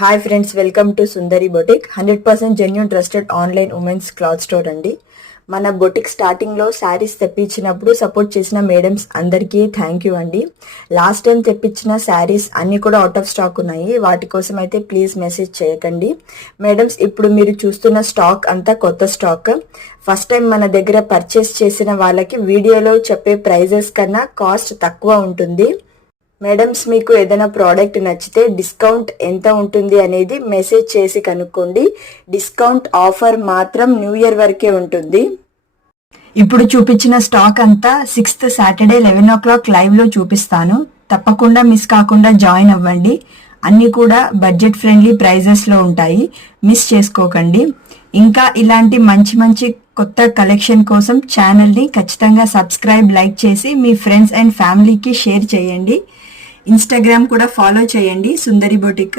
Hi friends, welcome to Sundari boutique. 100% genuine trusted online women's cloth store అండి. మన boutique స్టార్టింగ్లో saris తెప్పించినప్పుడు support చేసిన madams అందరికీ థ్యాంక్ యూ అండి. లాస్ట్ టైం తెప్పించిన శారీస్ అన్నీ కూడా అవుట్ ఆఫ్ స్టాక్ ఉన్నాయి. వాటి కోసం అయితే ప్లీజ్ మెసేజ్ చేయకండి మేడమ్స్. ఇప్పుడు మీరు చూస్తున్న స్టాక్ అంతా కొత్త స్టాక్. ఫస్ట్ టైం మన దగ్గర పర్చేస్ చేసిన వాళ్ళకి వీడియోలో చెప్పే ప్రైజెస్ కన్నా కాస్ట్ తక్కువ ఉంటుంది. మేడమ్స్, మీకు ఏదైనా ప్రోడక్ట్ నచ్చితే డిస్కౌంట్ ఎంత ఉంటుంది అనేది మెసేజ్ చేసి కనుక్కోండి. డిస్కౌంట్ ఆఫర్ మాత్రం న్యూ ఇయర్ వరకే ఉంటుంది. ఇప్పుడు చూపించిన స్టాక్ అంతా 6th సాటర్డే 11 o'clock లైవ్లో చూపిస్తాను. తప్పకుండా మిస్ కాకుండా జాయిన్ అవ్వండి. అన్నీ కూడా బడ్జెట్ ఫ్రెండ్లీ ప్రైజెస్లో ఉంటాయి, మిస్ చేసుకోకండి. ఇంకా ఇలాంటి మంచి మంచి కొత్త కలెక్షన్ కోసం ఛానల్ని ఖచ్చితంగా సబ్స్క్రైబ్, లైక్ చేసి మీ ఫ్రెండ్స్ అండ్ ఫ్యామిలీకి షేర్ చేయండి. ఇన్స్టాగ్రామ్ కూడా ఫాలో చేయండి, సుందరి బొటిక్.